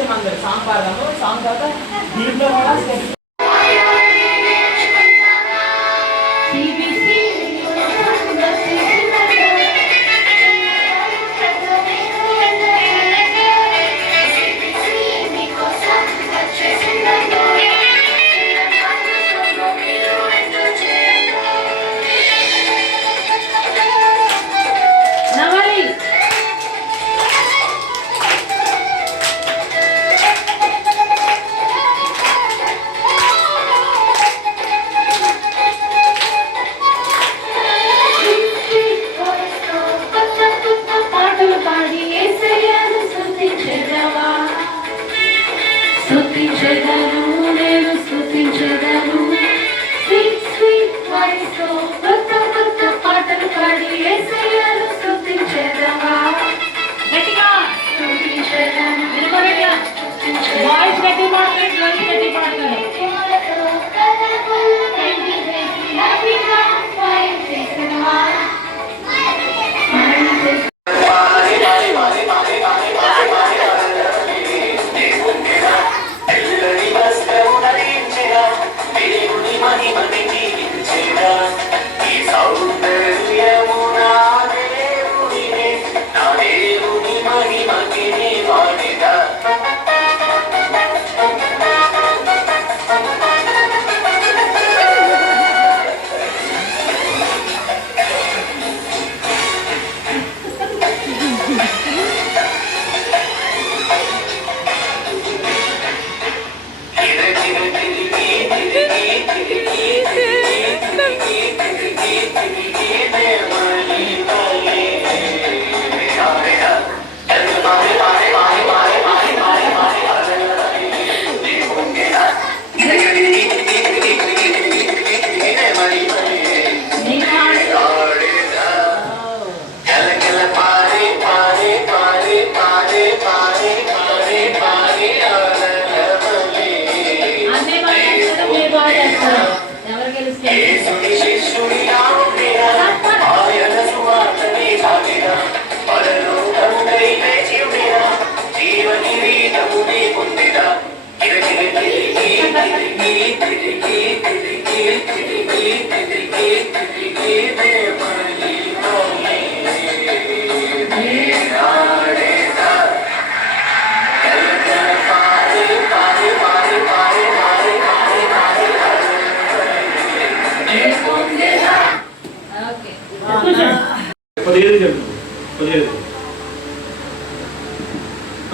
కూర్చొని అందరు song పాడదాము. Song తర్వాత దీంట్లో కూడా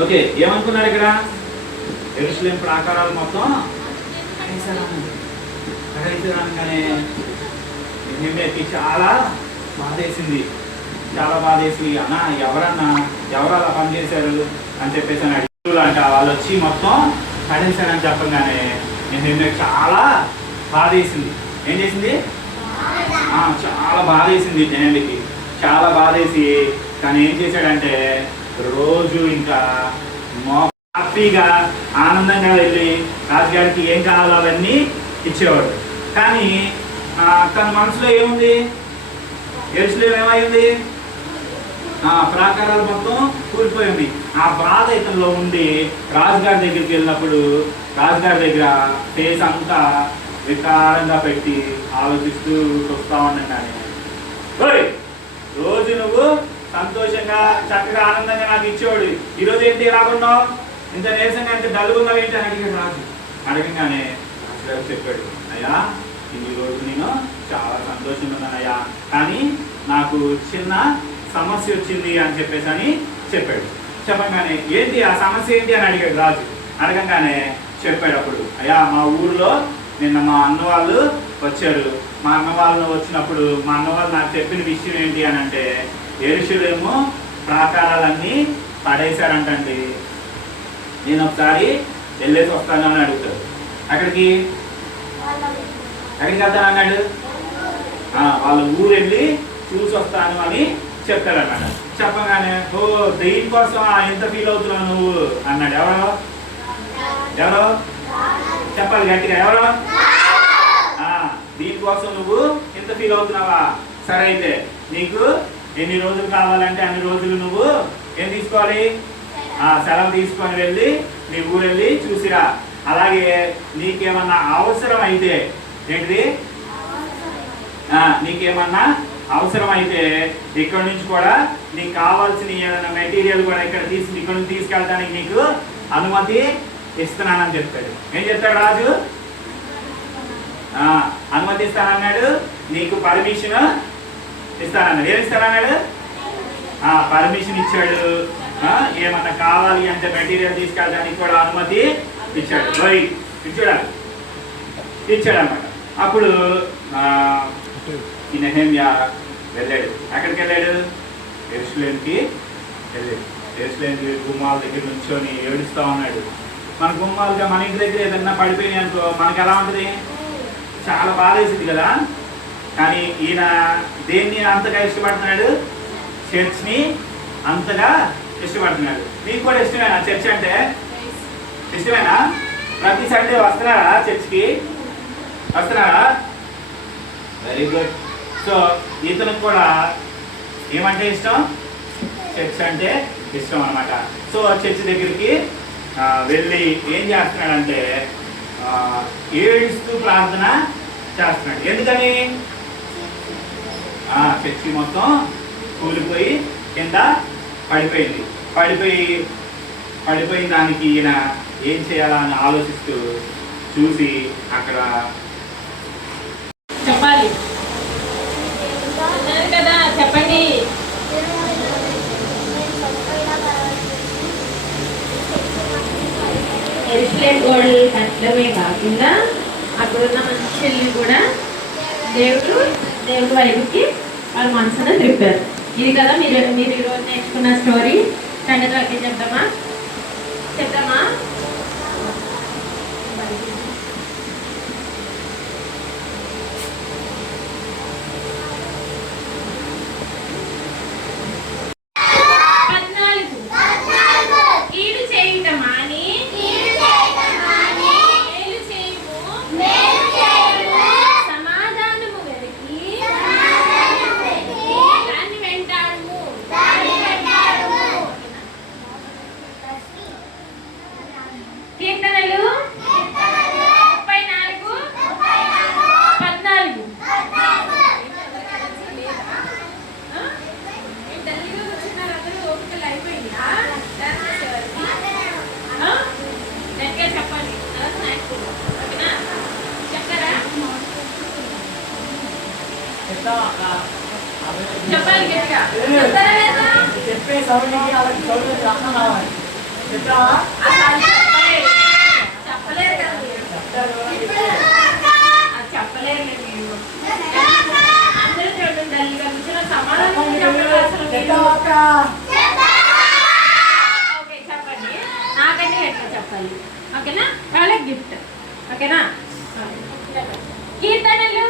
ఓకే. ఏమనుకున్నారు ఇక్కడ? యెరూషలేము ప్రాకారాలు మొత్తం అనగానే నిన్నకి చాలా బాధేసింది. చాలా బాధేసి అన్నా ఎవరు అలా పనిచేశారు అని చెప్పేసి అని అడిగి అంట వాళ్ళు వచ్చి మొత్తం పడేశారని చెప్పగానే నిన్న చాలా బాధేసింది. ఏం చేసింది? చాలా బాధేసింది జనాలకి. చాలా బాధేసి తను ఏం చేశాడంటే రోజు ఇంకా హ్యాపీగా ఆనందంగా వెళ్ళి రాజుగారికి ఏం కావాలో అవన్నీ ఇచ్చేవాడు. కానీ తన మనసులో ఏముంది? యెరూషలేము ఏమైంది? ప్రాకారాలు మొత్తం కూలిపోయింది. ఆ బాధ ఇతనిలో ఉండి రాజుగారి దగ్గరికి వెళ్ళినప్పుడు రాజుగారి దగ్గర ఫేస్ అంతా వికారంగా పెట్టి ఆలోచిస్తూ వస్తా ఉన్నాను. రోజు నువ్వు సంతోషంగా చక్కగా ఆనందంగా నాకు ఇచ్చేవాడు, ఈరోజు ఏంటి రాకున్నావు, ఇంత నీరసంగా ఇంత డల్గున్నావు ఏంటి అని అడిగాడు రాజు. అడగగానే రాజుగారు చెప్పాడు, అయ్యా ఈ రోజు నేను చాలా సంతోషంగా ఉన్నానయ్యా, కానీ నాకు చిన్న సమస్య వచ్చింది అని చెప్పేసి అని చెప్పాడు. చెప్పగానే ఏంటి ఆ సమస్య ఏంటి అని అడిగాడు రాజు. అడగంగానే చెప్పాడు అప్పుడు, అయ్యా మా ఊర్లో నిన్న మా అన్న వాళ్ళు వచ్చారు. మా అన్న వాళ్ళు వచ్చినప్పుడు మా అన్న వాళ్ళు నాకు చెప్పిన విషయం ఏంటి అని అంటే యెరూషలేము ప్రాకారాలన్నీ పడేశారంటండి, నేను ఒకసారి వెళ్ళేసి వస్తాను అని అడుగుతాడు. ఎక్కడికి వెళ్తాను అన్నాడు. వాళ్ళ ఊరు వెళ్ళి చూసి వస్తాను అని చెప్తాడు అన్నాడు. చెప్పగానే ఓ దేనికోసం ఎంత ఫీల్ అవుతున్నావు నువ్వు అన్నాడు. ఎవరో చెప్పాలి గట్టిగా, ఎవరో దీనికోసం నువ్వు ఎంత ఫీల్ అవుతున్నావా? సరే అయితే నీకు ఎన్ని రోజులు కావాలంటే అన్ని రోజులు నువ్వు ఏం తీసుకోవాలి? సెలవు తీసుకొని వెళ్ళి నీ ఊరెళ్ళి చూసిరా. అలాగే నీకేమన్నా అవసరం అయితే ఏంటిది, నీకేమన్నా అవసరం అయితే ఇక్కడ నుంచి కూడా నీకు కావాల్సిన ఏదైనా మెటీరియల్ కూడా ఇక్కడ నుంచి తీసుకెళ్ళడానికి నీకు అనుమతి ఇస్తున్నానని చెప్తాడు. ఏం చెప్తాడు రాజు? అనుమతి ఇస్తానన్నాడు, నీకు పర్మిషన్ ఇస్తానన్నాడు. ఏమి ఇస్తానన్నాడు? పర్మిషన్ ఇచ్చాడు. ఏమన్నా కావాలి అంటే మెటీరియల్ తీసుకెళ్ళడానికి కూడా అనుమతి ఇచ్చాడు. ఇచ్చాడు అన్నమాట. అప్పుడు ఈ నెహెమ్యా వెళ్ళాడు. ఎక్కడికి వెళ్ళాడు? యెరూషలేముకి వెళ్ళాడు. యెరూషలేము గుమ్మాల దగ్గర నుంచొని ఏడుస్తూ ఉన్నాడు. మన గుమ్మాలుగా మన ఇంటి దగ్గర ఏదన్నా పడిపోయినాయి అనుకో మనకు ఎలా ఉంటుంది? చాలా బాధ వేసింది కదా. కానీ ఈయన దేన్ని అంతగా ఇష్టపడుతున్నాడు? చర్చ్ని అంతగా ఇష్టపడుతున్నాడు. మీకు కూడా ఇష్టమేనా చర్చ్ అంటే? ఇష్టమేనా? ప్రతి సండే వస్తున్నారా చర్చ్కి? వస్తున్నారా? Very good. సో ఇతనికి కూడా ఏమంటే ఇష్టం? చర్చ్ అంటే ఇష్టం అన్నమాట. సో చర్చ్ దగ్గరికి వెళ్ళి ఏం చేస్తున్నాడంటే ఏడుస్తూ ప్రార్థన చేస్తున్నాడు. ఎందుకని? చర్చి మొత్తం కూలిపోయి కింద పడిపోయిన దానికి ఈయన ఏం చేయాలా అని ఆలోచిస్తూ చూసి అక్కడ చెప్పాలి కదా, చెప్పండి. యెరూషలేము గోడలు కట్టడమే కాకుండా అక్కడున్న మనుషుల్ని కూడా దేవుడి వైపుకి వాళ్ళ మనసును త్రిప్పారు. ఇది కదా మీరు ఈరోజు నేర్చుకున్న స్టోరీ. కండతో చెప్తామా? చెప్పే సౌండ్కి వాళ్ళకి సౌండ్ రాష్ట్రం రావాలి. చెప్తావా? చెప్పండి. నాకంటే ఎట్లా చెప్పాలి? ఓకేనా? వాళ్ళకి గిఫ్ట్. ఓకేనా? కీర్తనలు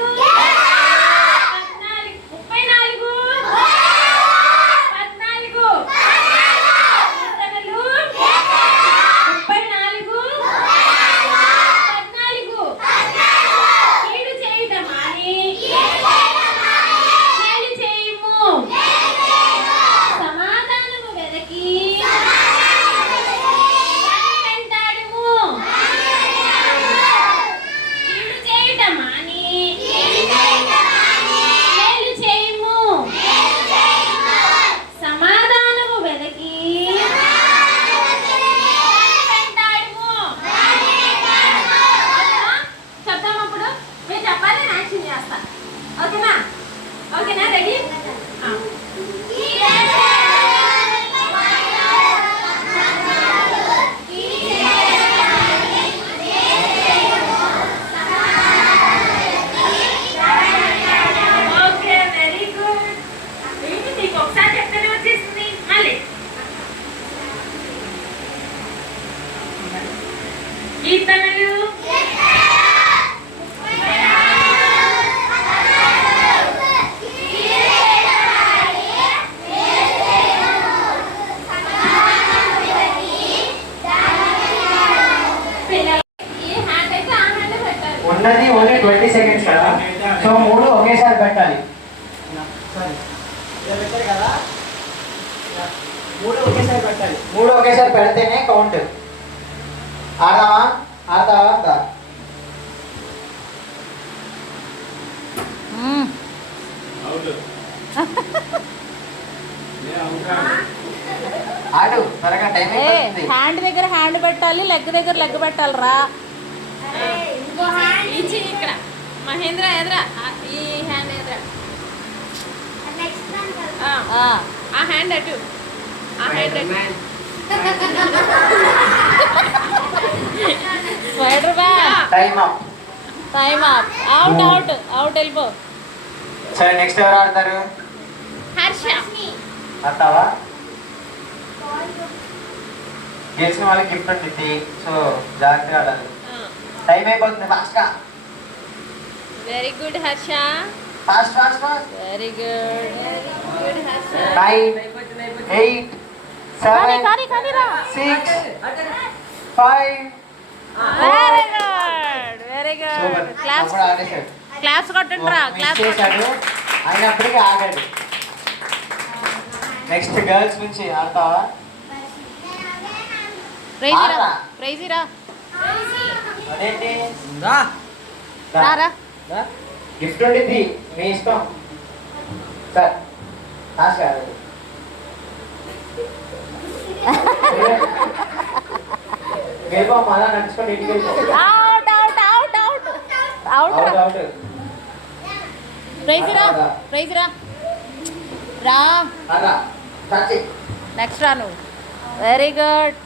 20 seconds కదా. సో 3 ఒకేసారి పెట్టాలి. సరే ఇలా పెట్టారు కదా, 3 ఒకేసారి పెట్టాలి. 3 ఒకేసారి పెడితేనే కౌంట్. ఆడదామా? ఆడతావా? అవుట్. ఆడు త్వరగా టైం అయిపోతుంది. హ్యాండ్ దగ్గర హ్యాండ్ పెట్టాలి, లెగ్ దగ్గర లెగ్ పెట్టాలి రా. ఇచ్చి ఇక్కడ మహేంద్ర ఎదురా, ఈ హ్యాండ్ ఎదురా, ఆ హ్యాండ్ అటు, ఆ హ్యాండ్ అటు. Spider man. Time up. Time up. Out out out వెళ్ళిపో. సరే నెక్స్ట్ ఎవరు ఆడతారు? హర్ష. ఆడతావా? గెలిచిన వాళ్ళకి గిఫ్ట్ ఉంటుంది, సో జాగ్రత్తగా ఆడాలి. టైం అయిపోతుంది, ఫాస్ట్ గా. Very good Harsha. Fast fast fast. Very good. Very good Harsha. 9 8 7 కానీ రా. 6 5. Very good very super. Good. Claps అప్పుడు ఆడేశాడు. క్లాప్స్ కొట్టండి రా. మిస్ క్లాప్స్ చేశాడు, అయినప్పటికీ ఆడాడు. నెక్స్ట్ గర్ల్స్ నుంచి ఆడతావా? ఆడరా? ప్రైజీరా. అదేంటి? రారా. గిఫ్ట్ ఉండిద్ది, మీ ఇష్టం. సార్ ఫాస్ట్ గా ఆడండి. వెళ్ళిపో, మళ్ళా నడుచుకొని ఇంటికి వెళ్ళిపో. Out out out out out out రా. అవుట్. ప్రైజీరా. ప్రైజీరా రా. అలా టచ్ చెయ్. నెక్స్ట్ రా నువ్వు. Very good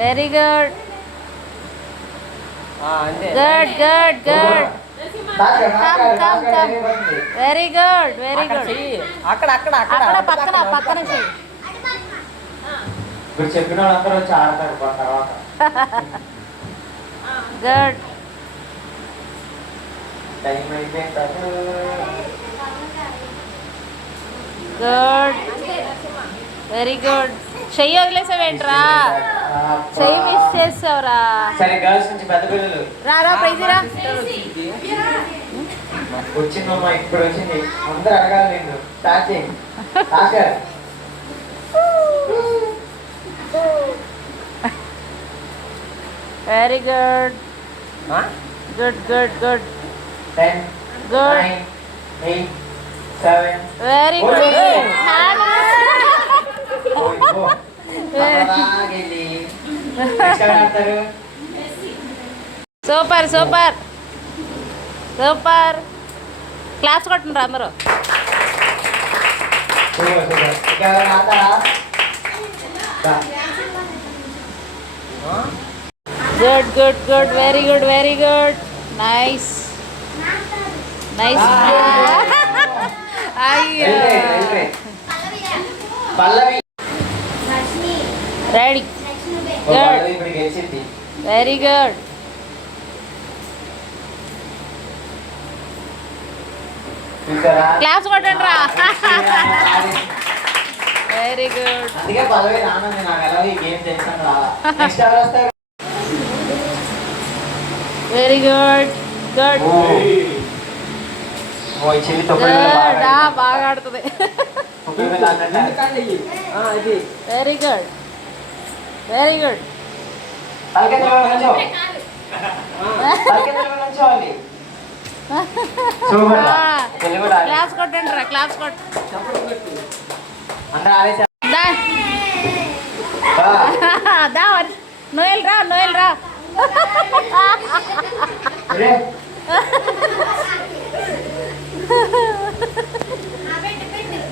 very good good good good. Fast గా, ఫాస్ట్ గా, Come, ఫాస్ట్ గా, come, టైం అయిపోతుంది. Very good very good. అక్కడ అక్కడ అక్కడ పక్కన పక్కన చెయ్యి. ఇప్పుడు చెప్పిన వాళ్ళందరూ వచ్చి ఆడతారు తర్వాత. గుడ్. టైం అయిపోయింది. Good very good. చెయ్యి వదిలేసావేంట్రా? చెయ్యి మిస్ చేసావురా. సరే గర్ల్స్ నుంచి పెద్ద పిల్లలు రారా ప్రైజీరా. వచ్చిందమ్మా, ఇప్పుడు వచ్చింది. అందరూ అడగాలి నేను. స్టార్ట్ చేయండి. ఫాస్ట్ గా. Very good good good good 10 Good. 9 8 7. Very good. Super super super. Claps కొట్టండి అందరూ. Good good good very good very good. Nice nice. అయ్యో పల్లవి. రెడీ. పల్లవి ఇప్పుడు గెలిచింది. Very good. చూసారా? క్లాప్స్ కొట్టండి రా. Very good. అందుకే పల్లవి రానుంది. నాకు ఎలా ఈ గేమ్ తెలిసాను రాలా. నెక్స్ట్ ఎవరు వస్తారు? వెరీ గుడ్ గుడ్ ఓ ఈ చెల్లి తొమ్మిది వేలు గుడ్. బాగా బాగా ఆడుతుంది. తొమ్మిది వేలు ఆడినట్టు. Very good very good. తలకే నిలబడి నుంచో. తలకే నిలబడి నుంచోవాలి. సూపర్. చెల్లి కూడా ఆడి. క్లాప్స్ కొట్టండి రా. క్లాప్స్ కొట్టు. అందరూ ఆడేసారు. దా దా నోయల్ రా నోయల్ రా. రే.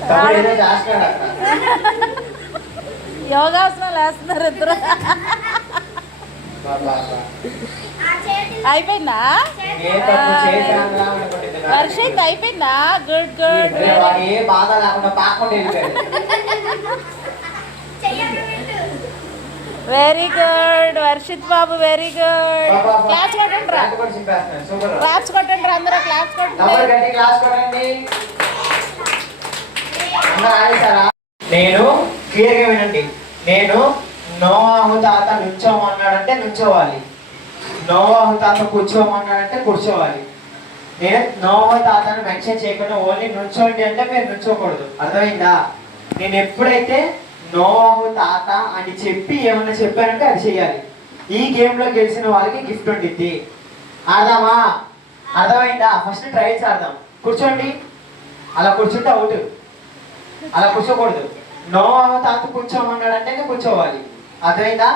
తమ్ముడు ఏదో చేస్తున్నాడు అక్కడ. యోగాసనాలు వేస్తున్నారు ఇద్దరు. బాబా. అయిపోయిందా? ఏ తప్పు చేశాను రా అనుకుంటుంది. వర్షిత్ అయిపోయిందా? Good good. అరే వాడు ఏ బాధ లేకుండా పాకుండా వెళ్ళిపోయాడు. వెరీ గుడ్ వర్షిత్ బాబు వెరీ గుడ్. బాబా, బాబా. క్లాప్స్ కొట్టండి రా. బ్యాట్ కూడా చింపేస్తున్నాడు. సూపర్. క్లాప్స్ కొట్టండి రా అందరూ. క్లాప్స్ తమ్ముడు కొట్టండి. గట్టి క్లాస్ కొట్టండి. అందరూ ఆడేసారా? నేను క్లియర్గా వినండి. నేను నోవాహు తాత నుంచోమన్నాడంటే నుంచోవాలి. నోవాహు తాత కూర్చోమన్నాడంటే కూర్చోవాలి. నేను నోవాహు తాతను మెన్షన్ చేయకుండా ఓన్లీ నుంచోండి అంటే మీరు నుంచోకూడదు. అర్థమైందా? నేను ఎప్పుడైతే నోవాహు తాత అని చెప్పి ఏమన్నా చెప్పారంటే అది చేయాలి. ఈ గేమ్ లో గెలిచిన వాళ్ళకి గిఫ్ట్ ఉంటుంది. ఆడదామా? అర్థమైందా? ఫస్ట్ ట్రయల్స్ ఆడదాం. కూర్చోండి. అలా కూర్చుంటే అవుట్. అలా కూర్చోకూడదు. నోవాహు తాత కూర్చోమన్నాడంటే కూర్చోవాలి. అర్థమైందా?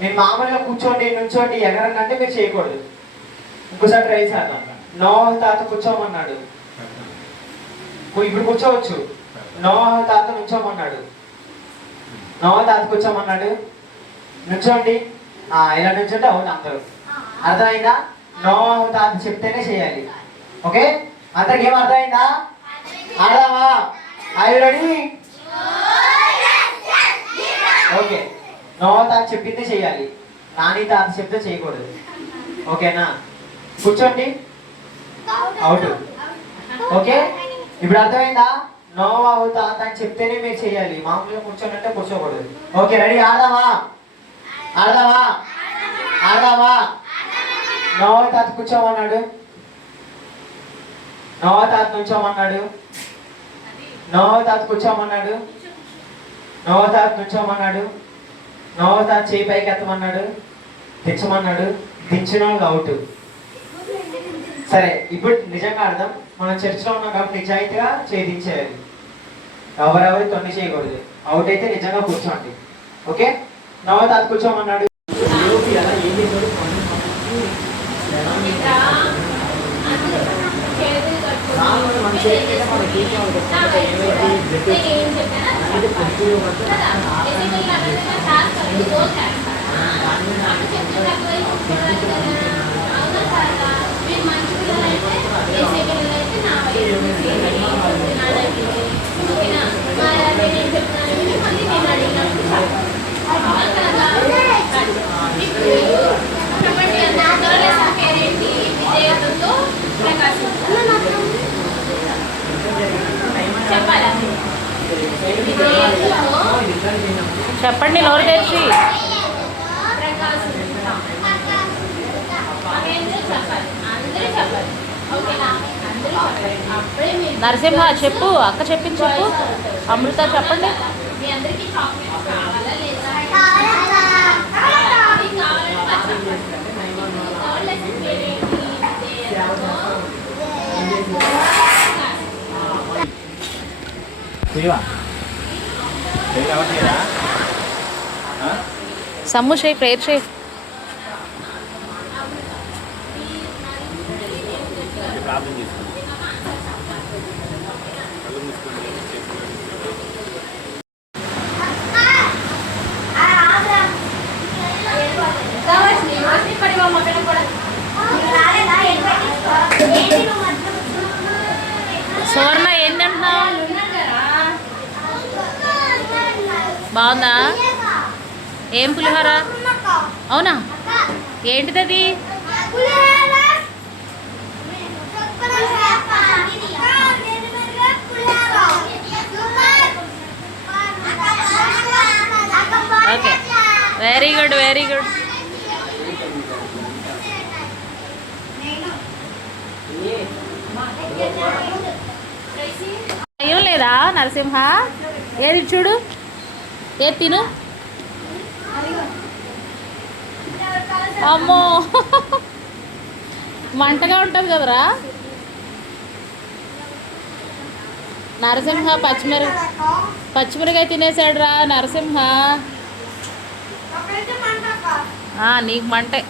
నేను మామూలుగా కూర్చోండి నుంచోండి ఎగరండి అంటే మీరు చేయకూడదు. ఇంకోసారి ట్రయల్స్ ఆడదాం. నోవాహు తాత కూర్చోమన్నాడు, ఇప్పుడు కూర్చోవచ్చు. నోవాహు తాత నుంచోమన్నాడు, నోవాహు తాత కూర్చోమన్నాడు, నుంచోండి. ఇలా నుంచుంటే అవును అందరూ. అర్థమైందా? నోవాహు తాత చెప్తేనే చేయాలి. ఓకే, అందరికి ఏం అర్థమైందా? ఆడదామా? I ready? ఓకే, నోవాహు తాత చెప్పిందే చేయాలి. నాని తాత చెప్తే చేయకూడదు. ఓకేనా? కూర్చోండి. అవుట్. ఓకే, ఇప్పుడు అర్థమైందా? నోవాహు తాత అని చెప్తేనే మీరు చేయాలి. మామూలుగా కూర్చోండి అంటే కూర్చోకూడదు. Okay, ready? ఆడదామా? ఆడదామా? ఆడదామా? నోవాహు తాత కూర్చోమన్నాడు, నోవాహు తాత నుంచోమన్నాడు, నోవాహు తాత కూర్చోమన్నాడు, నోవాహు తాత నుంచోమన్నాడు, నోవాహు తాత చేయి పైకి ఎత్తమన్నాడు, తెచ్చమన్నాడు. దించిన వాళ్ళు అవుట్. సరే, ఇప్పుడు నిజంగా అర్థం. మనం చర్చిలో ఉన్నాం కాబట్టి నిజాయితీగా ఛేదించేయాలి. ఎవరెవరి తొండి చేయకూడదు. అవుట్ అయితే నిజంగా కూర్చోండి. ఓకే, నోవాహు తాత కూర్చోమన్నాడు. చెప్పండి నోరు తెరిచి. నరసింహ చెప్పు, అక్క చెప్పింది చెప్పు. అమృత చెప్పండి. సమ్ము చేయి, ప్రేయర్ చేయి. సువర్ణ ఏంటంటున్నావు? బాగుందా? ఏం పులిహోర? అవునా, ఏంటిది అది? Okay, very good, very good. ఏం లేదా నరసింహ? ఏది చూడు, ఏది తిను. అమ్మో, మంటగా ఉంటుంది కదరా. నరసింహ పచ్చిమిరకాయ తినేసాడు రా నరసింహ. నీకు మంటే.